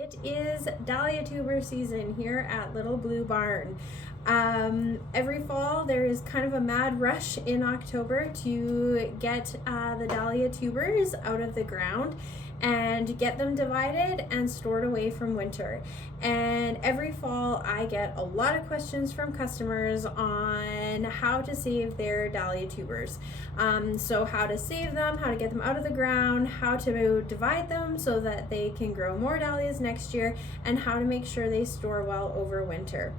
It is Dahlia tuber season here at Little Blue Barn. Every fall there is kind of a mad rush in October to get the Dahlia tubers out of the ground and get them divided and stored away from winter. And every fall I get a lot of questions from customers on how to save their Dahlia tubers. So how to save them, how to get them out of the ground, how to divide them so that they can grow more dahlias next year, and how to make sure they store well over winter.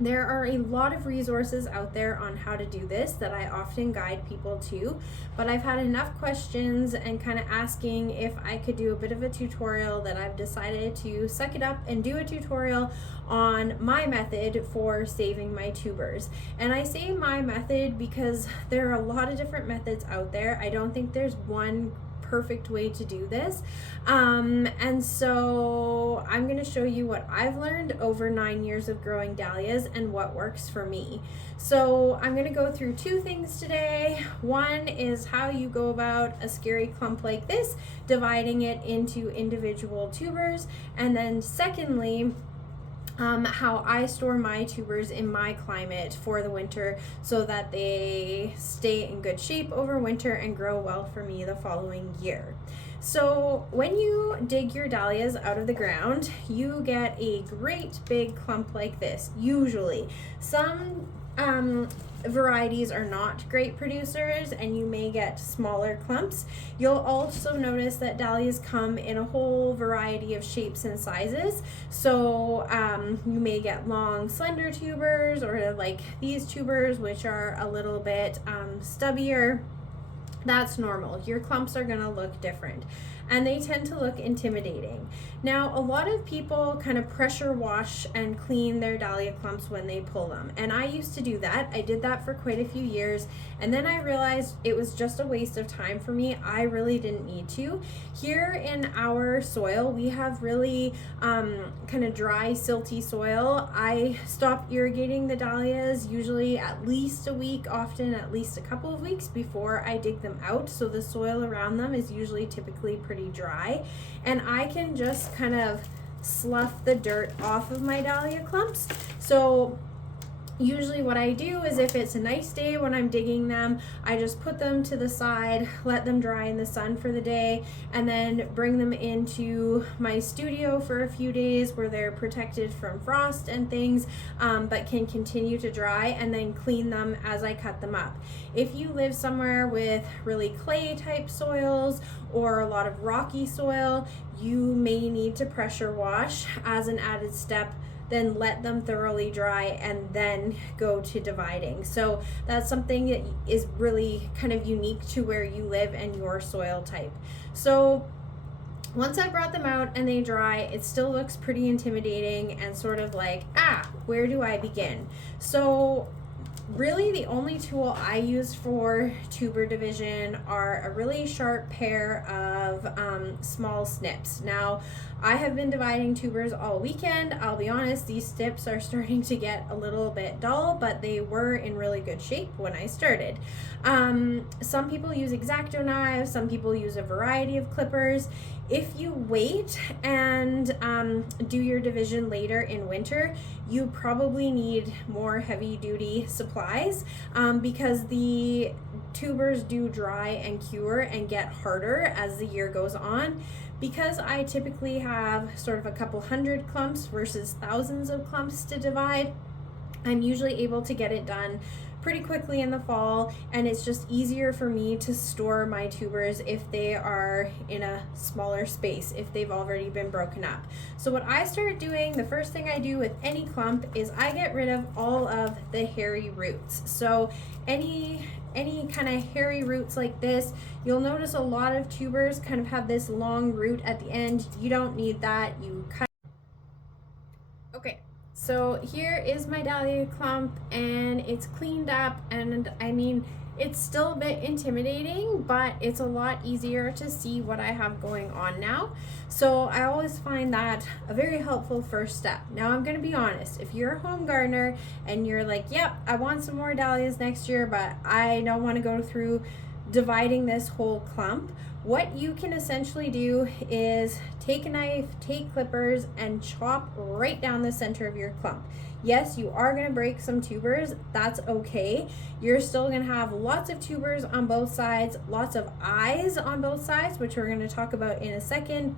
There are a lot of resources out there on how to do this that I often guide people to, but I've had enough questions and kind of asking if I could do a bit of a tutorial that I've decided to suck it up and do a tutorial on my method for saving my tubers. And I say my method because there are a lot of different methods out there. I don't think there's one perfect way to do this, and so I'm going to show you what I've learned over 9 years of growing dahlias and what works for me. So I'm going to go through two things today. One is how you go about a scary clump like this, dividing it into individual tubers, and then secondly, how I store my tubers in my climate for the winter so that they stay in good shape over winter and grow well for me the following year. So when you dig your dahlias out of the ground, you get a great big clump like this. Usually, some varieties are not great producers and you may get smaller clumps. You'll also notice that dahlias come in a whole variety of shapes and sizes. So you may get long slender tubers, or like these tubers which are a little bit stubbier. That's normal. Your clumps are going to look different and they tend to look intimidating. Now, a lot of people kind of pressure wash and clean their dahlia clumps when they pull them, and I used to do that. I did that for quite a few years, and then I realized it was just a waste of time for me. I really didn't need to. Here in our soil, we have really kind of dry, silty soil. I stop irrigating the dahlias usually at least a week, often at least a couple of weeks before I dig them out, so the soil around them is usually typically pretty dry, and I can just kind of slough the dirt off of my dahlia clumps. So usually what I do is, if it's a nice day when I'm digging them, I just put them to the side, let them dry in the sun for the day, and then bring them into my studio for a few days where they're protected from frost and things, but can continue to dry, and then clean them as I cut them up. If you live somewhere with really clay type soils or a lot of rocky soil, you may need to pressure wash as an added step, then let them thoroughly dry and then go to dividing. So that's something that is really kind of unique to where you live and your soil type. So once I brought them out and they dry, it still looks pretty intimidating and sort of like, where do I begin? So really the only tool I use for tuber division are a really sharp pair of small snips. Now, I have been dividing tubers all weekend. I'll be honest, these snips are starting to get a little bit dull, but they were in really good shape when I started. Some people use X-Acto knives, some people use a variety of clippers. If you wait and do your division later in winter, you probably need more heavy-duty supplies because the tubers do dry and cure and get harder as the year goes on. Because I typically have sort of a couple hundred clumps versus thousands of clumps to divide, I'm usually able to get it done pretty quickly in the fall, and it's just easier for me to store my tubers if they are in a smaller space, if they've already been broken up. So what I start doing, the first thing I do with any clump is I get rid of all of the hairy roots. So any kind of hairy roots like this, you'll notice a lot of tubers kind of have this long root at the end. You don't need that. You cut. Okay. So here is my dahlia clump, and it's cleaned up, and I mean, it's still a bit intimidating, but it's a lot easier to see what I have going on now. So I always find that a very helpful first step. Now, I'm going to be honest, if you're a home gardener and you're like, yep, I want some more dahlias next year, but I don't want to go through dividing this whole clump, What you can essentially do is take a knife, take clippers, and chop right down the center of your clump. Yes, you are going to break some tubers. That's okay. You're still going to have lots of tubers on both sides, lots of eyes on both sides, which we're going to talk about in a second.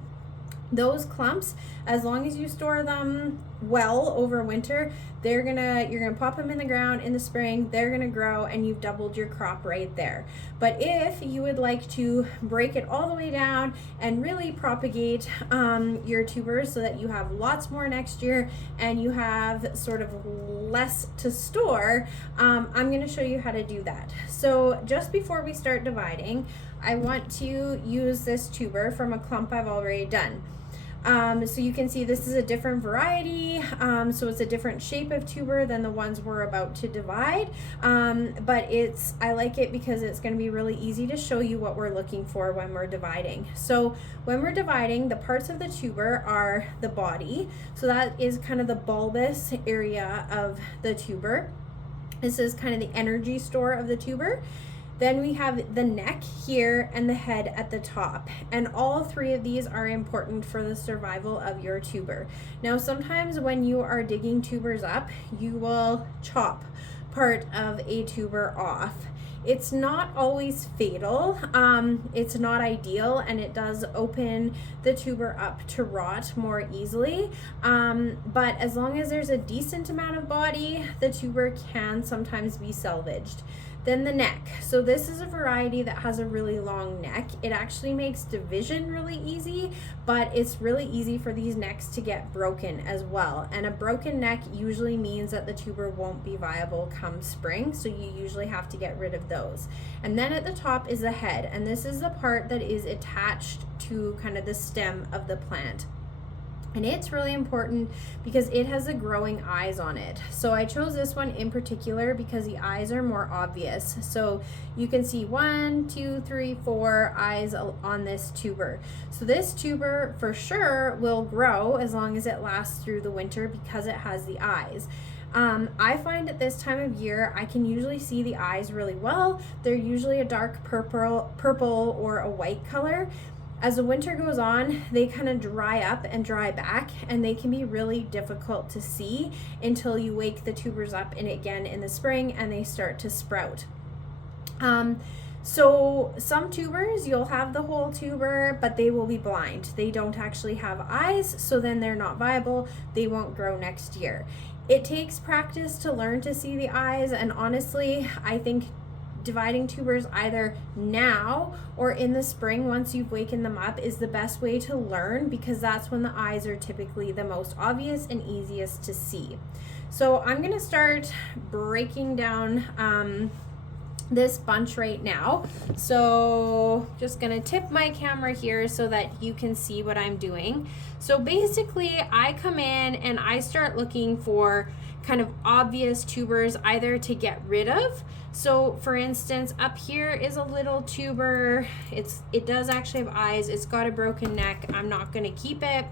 Those clumps, as long as you store them well over winter, you're gonna pop them in the ground in the spring, they're gonna grow, and you've doubled your crop right there. But if you would like to break it all the way down and really propagate your tubers so that you have lots more next year and you have sort of less to store, I'm gonna show you how to do that. So just before we start dividing, I want to use this tuber from a clump I've already done. So you can see this is a different variety, so it's a different shape of tuber than the ones we're about to divide, but I like it because it's going to be really easy to show you what we're looking for when we're dividing. So when we're dividing, the parts of the tuber are the body, so that is kind of the bulbous area of the tuber. This is kind of the energy store of the tuber. Then we have the neck here and the head at the top. And all three of these are important for the survival of your tuber. Now, sometimes when you are digging tubers up, you will chop part of a tuber off. It's not always fatal, it's not ideal, and it does open the tuber up to rot more easily, but as long as there's a decent amount of body, the tuber can sometimes be salvaged. Then the neck. So this is a variety that has a really long neck. It actually makes division really easy, but it's really easy for these necks to get broken as well. And a broken neck usually means that the tuber won't be viable come spring, so you usually have to get rid of those. And then at the top is the head, and this is the part that is attached to kind of the stem of the plant. And it's really important because it has the growing eyes on it. So I chose this one in particular because the eyes are more obvious. So you can see 1, 2, 3, 4 eyes on this tuber. So this tuber for sure will grow as long as it lasts through the winter because it has the eyes. I find at this time of year, I can usually see the eyes really well. They're usually a dark purple or a white color. As the winter goes on, they kind of dry up and dry back, and they can be really difficult to see until you wake the tubers up again in the spring and they start to sprout. So some tubers, you'll have the whole tuber, but they will be blind. They don't actually have eyes, so then they're not viable. They won't grow next year. It takes practice to learn to see the eyes, and honestly, I think dividing tubers either now or in the spring once you've wakened them up is the best way to learn, because that's when the eyes are typically the most obvious and easiest to see. So I'm going to start breaking down this bunch right now. So just going to tip my camera here so that you can see what I'm doing. So basically I come in and I start looking for kind of obvious tubers either to get rid of. So for instance, up here is a little tuber. It does actually have eyes. It's got a broken neck. I'm not going to keep it.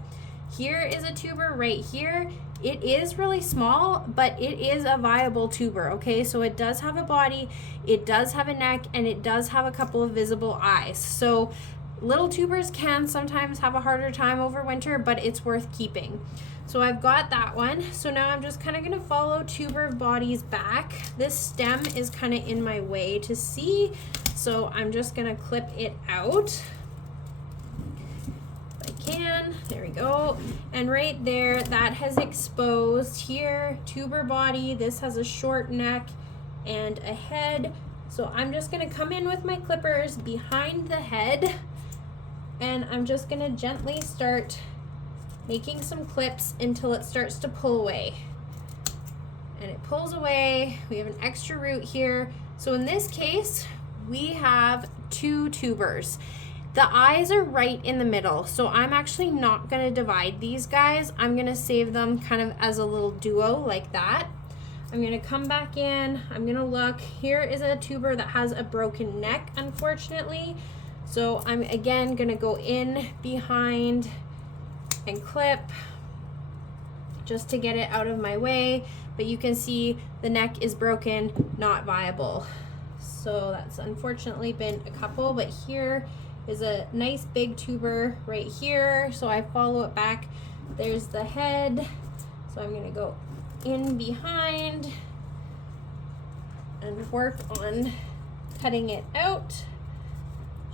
Here is a tuber right here. It is really small, but it is a viable tuber, okay? So it does have a body, it does have a neck, and it does have a couple of visible eyes. So little tubers can sometimes have a harder time over winter, but it's worth keeping. So I've got that one. So now I'm just kind of going to follow tuber bodies back. This stem is kind of in my way to see, so I'm just going to clip it out. If I can. There we go. And right there, that has exposed here, tuber body. This has a short neck and a head. So I'm just going to come in with my clippers behind the head, and I'm just going to gently start making some clips until it starts to pull away. And it pulls away. We have an extra root here. So in this case, we have 2 tubers. The eyes are right in the middle, so I'm actually not going to divide these guys. I'm going to save them kind of as a little duo like that. I'm going to come back in. I'm going to look. Here is a tuber that has a broken neck, unfortunately. So I'm again going to go in behind and clip just to get it out of my way, but you can see the neck is broken, not viable. So that's unfortunately been a couple, but here is a nice big tuber right here. So I follow it back. There's the head. So I'm gonna go in behind and work on cutting it out.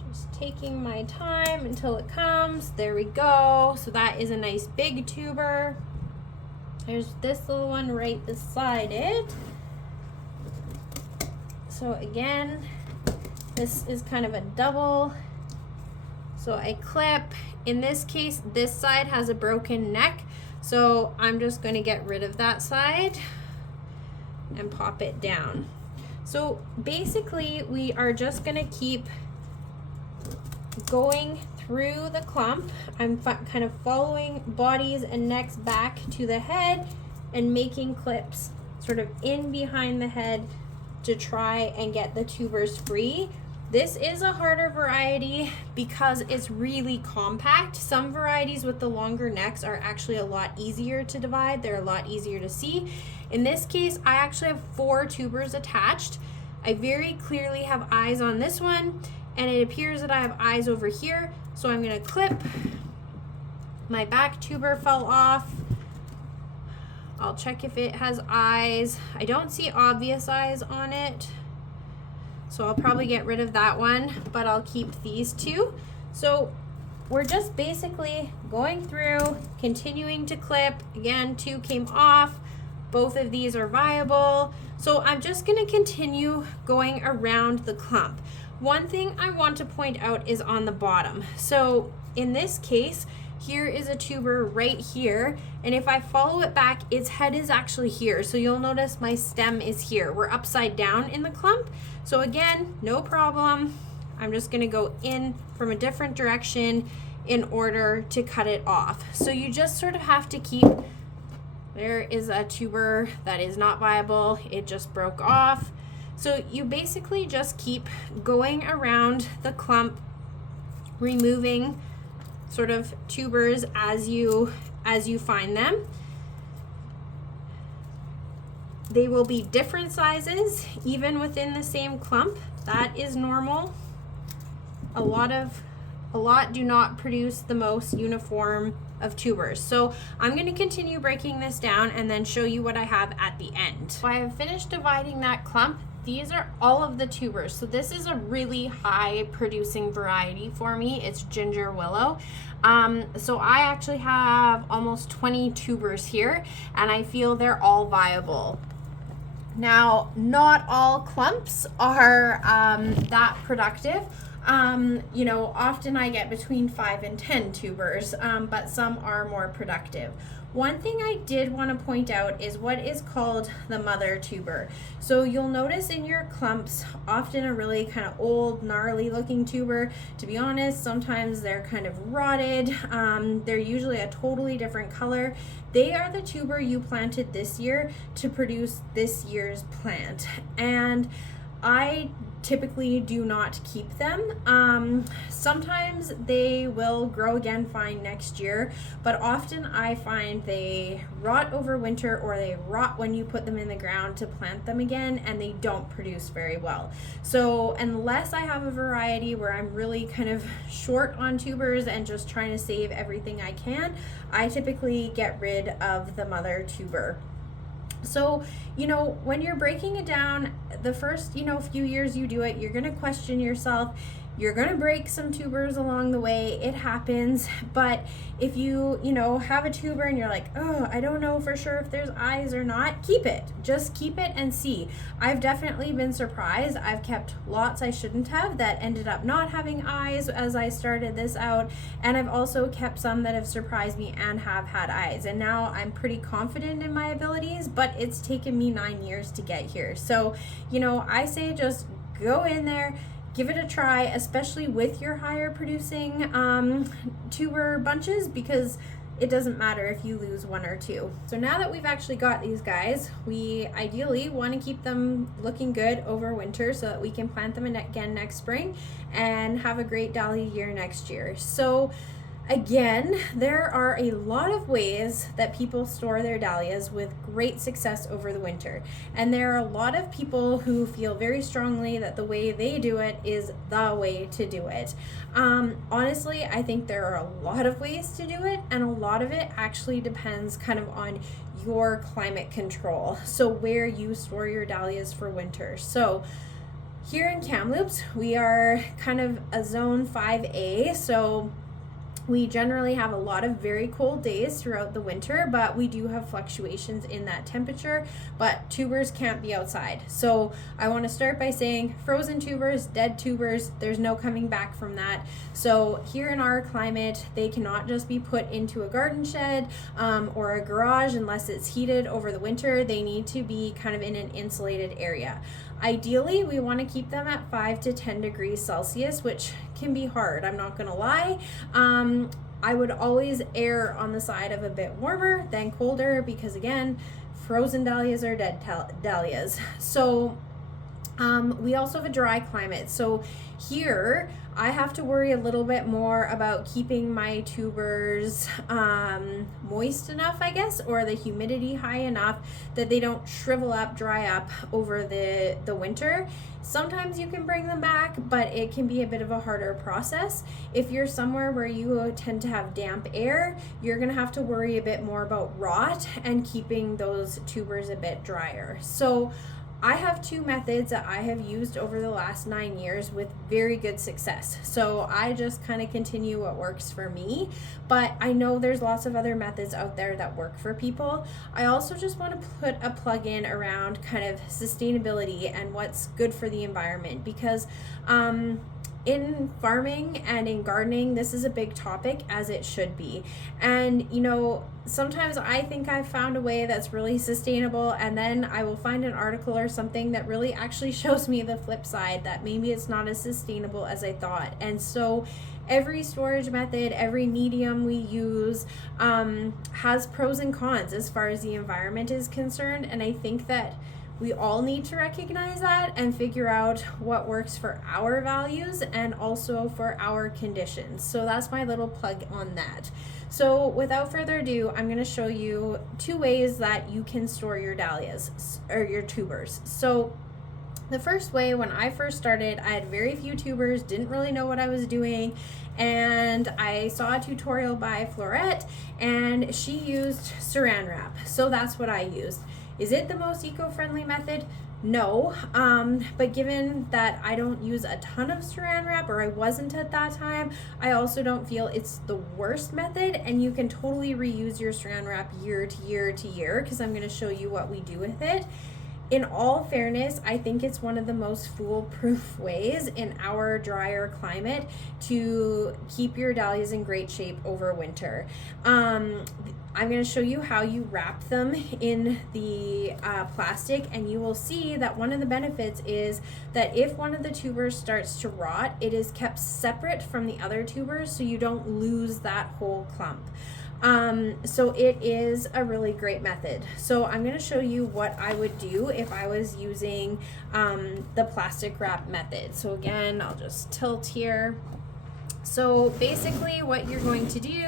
Just taking my time until it comes. There we go. So that is a nice big tuber. There's this little one right beside it. So again, this is kind of a double. So I clip. In this case, this side has a broken neck. So I'm just going to get rid of that side and pop it down. So basically we are just going to keep going through the clump. I'm kind of following bodies and necks back to the head and making clips sort of in behind the head to try and get the tubers free. This is a harder variety because it's really compact. Some varieties with the longer necks are actually a lot easier to divide. They're a lot easier to see. In this case, I actually have 4 tubers attached. I very clearly have eyes on this one, and it appears that I have eyes over here. So I'm gonna clip. My back tuber fell off. I'll check if it has eyes. I don't see obvious eyes on it, so I'll probably get rid of that one, but I'll keep these 2. So we're just basically going through, continuing to clip. Again, 2 came off. Both of these are viable. So I'm just gonna continue going around the clump. One thing I want to point out is on the bottom. So in this case, here is a tuber right here, and if I follow it back, its head is actually here. So you'll notice my stem is here. We're upside down in the clump. So again, no problem. I'm just gonna go in from a different direction in order to cut it off. So you just sort of have to keep, there is a tuber that is not viable. It just broke off. So you basically just keep going around the clump, removing sort of tubers as you find them. They will be different sizes even within the same clump. That is normal. A lot do not produce the most uniform of tubers. So I'm going to continue breaking this down and then show you what I have at the end. So I have finished dividing that clump. These are all of the tubers. So this is a really high producing variety for me. It's ginger willow. So I actually have almost 20 tubers here, and I feel they're all viable. Now, not all clumps are that productive. You know, often I get between 5 and 10 tubers, but some are more productive. One thing I did want to point out is what is called the mother tuber. So you'll notice in your clumps often a really kind of old, gnarly looking tuber. To be honest, sometimes they're kind of rotted. They're usually a totally different color. They are the tuber you planted this year to produce this year's plant. And I typically do not keep them. Sometimes they will grow again fine next year, but often I find they rot over winter, or they rot when you put them in the ground to plant them again, and they don't produce very well. So unless I have a variety where I'm really kind of short on tubers and just trying to save everything I can, I typically get rid of the mother tuber. So, you know, when you're breaking it down, the first, few years you do it, you're going to question yourself. You're going to break some tubers along the way. It happens. But if you have a tuber and you're like, oh, I don't know for sure if there's eyes or not, keep it. Just keep it and see. I've definitely been surprised. I've kept lots I shouldn't have that ended up not having eyes as I started this out. And I've also kept some that have surprised me and have had eyes. And now I'm pretty confident in my abilities, but it's taken me 9 years to get here. So, I say just go in there, give it a try, especially with your higher producing tuber bunches, because it doesn't matter if you lose 1 or 2. So now that we've actually got these guys, we ideally want to keep them looking good over winter so that we can plant them again next spring and have a great dahlia year next year. So Again, there are a lot of ways that people store their dahlias with great success over the winter. And there are a lot of people who feel very strongly that the way they do it is the way to do it. Honestly, I think there are a lot of ways to do it, and a lot of it actually depends kind of on your climate control. So where you store your dahlias for winter. So here in Kamloops, we are kind of a zone 5A, so we generally have a lot of very cold days throughout the winter, but we do have fluctuations in that temperature, but tubers can't be outside. So I want to start by saying frozen tubers, dead tubers, there's no coming back from that. So here in our climate, they cannot just be put into a garden shed or a garage unless it's heated over the winter. They need to be kind of in an insulated area. Ideally, we want to keep them at 5 to 10 degrees Celsius, which can be hard, I'm not gonna lie. I would always err on the side of a bit warmer than colder because, again, frozen dahlias are dead dahlias. So we also have a dry climate. So here I have to worry a little bit more about keeping my tubers moist enough, I guess, or the humidity high enough that they don't shrivel up, dry up over the winter. Sometimes you can bring them back, but it can be a bit of a harder process. If you're somewhere where you tend to have damp air, you're gonna have to worry a bit more about rot and keeping those tubers a bit drier. So I have two methods that I have used over the last 9 years with very good success. So I just kind of continue what works for me, but I know there's lots of other methods out there that work for people. I also just want to put a plug in around kind of sustainability and what's good for the environment, because in farming and in gardening, this is a big topic, as it should be. And sometimes I think I've found a way that's really sustainable, and then I will find an article or something that really actually shows me the flip side, that maybe it's not as sustainable as I thought. And so every storage method, every medium we use has pros and cons as far as the environment is concerned. And I think that we all need to recognize that and figure out what works for our values and also for our conditions. So that's my little plug on that. So without further ado, I'm going to show you 2 ways that you can store your dahlias or your tubers. So the first way, when I first started, I had very few tubers, didn't really know what I was doing, and I saw a tutorial by Florette, and she used saran wrap. So that's what I used. Is it the most eco-friendly method? No, but given that I don't use a ton of saran wrap, or I wasn't at that time, I also don't feel it's the worst method, and you can totally reuse your saran wrap year to year to year, because I'm going to show you what we do with it. In all fairness, I think it's one of the most foolproof ways in our drier climate to keep your dahlias in great shape over winter. I'm going to show you how you wrap them in the plastic, and you will see that one of the benefits is that if one of the tubers starts to rot, it is kept separate from the other tubers, so you don't lose that whole clump. So it is a really great method. So I'm going to show you what I would do if I was using the plastic wrap method. So again, I'll just tilt here. So basically what you're going to do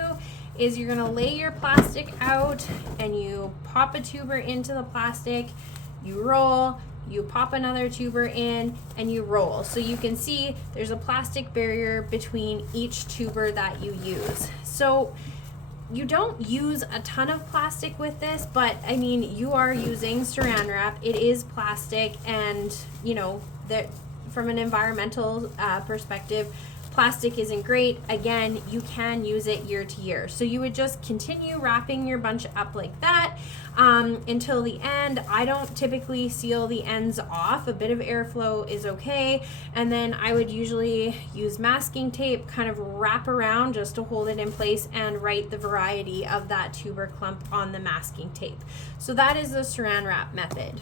is you're going to lay your plastic out, and you pop a tuber into the plastic, you roll, you pop another tuber in, and you roll. So you can see there's a plastic barrier between each tuber that you use. So you don't use a ton of plastic with this, but I mean, you are using saran wrap. It is plastic, and that from an environmental perspective, plastic isn't great. Again, you can use it year to year. So you would just continue wrapping your bunch up like that until the end. I don't typically seal the ends off. A bit of airflow is okay. And then I would usually use masking tape, kind of wrap around just to hold it in place, and write the variety of that tuber clump on the masking tape. So that is the saran wrap method.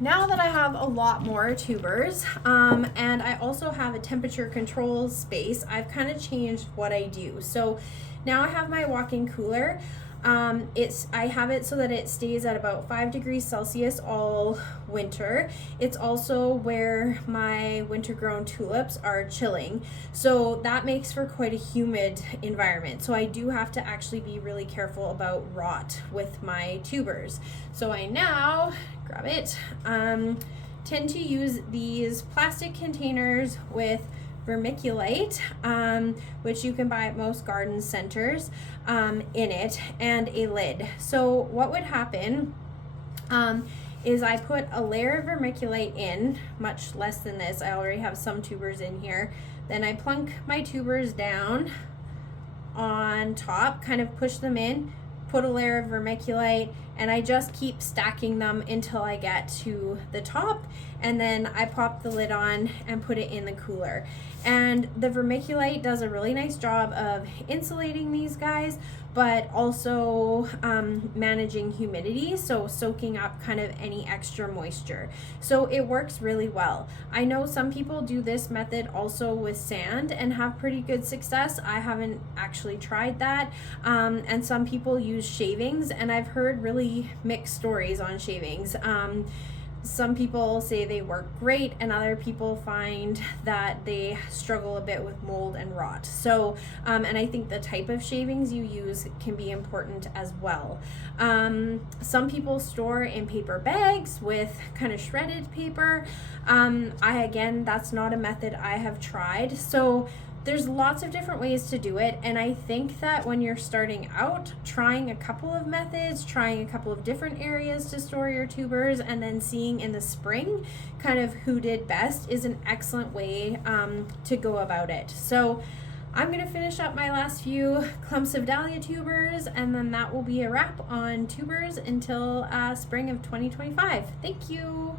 Now that I have a lot more tubers, and I also have a temperature control space, I've kind of changed what I do. So now I have my walk-in cooler. I have it so that it stays at about 5 degrees Celsius all winter. It's also where my winter grown tulips are chilling, so that makes for quite a humid environment. So I do have to actually be really careful about rot with my tubers. So I now grab it, tend to use these plastic containers with vermiculite, which you can buy at most garden centers, in it, and a lid. So what would happen is I put a layer of vermiculite in, much less than this. I already have some tubers in here. Then I plunk my tubers down on top, kind of push them in, put a layer of vermiculite, and I just keep stacking them until I get to the top, and then I pop the lid on and put it in the cooler. And the vermiculite does a really nice job of insulating these guys, but also managing humidity, so soaking up kind of any extra moisture. So it works really well. I know some people do this method also with sand and have pretty good success. I haven't actually tried that. And some people use shavings, and I've heard really mixed stories on shavings. Some people say they work great, and other people find that they struggle a bit with mold and rot. So, and I think the type of shavings you use can be important as well. Some people store in paper bags with kind of shredded paper. Again, that's not a method I have tried. So there's lots of different ways to do it, and I think that when you're starting out, trying a couple of methods, trying a couple of different areas to store your tubers, and then seeing in the spring kind of who did best is an excellent way to go about it. So I'm going to finish up my last few clumps of dahlia tubers, and then that will be a wrap on tubers until spring of 2025. Thank you.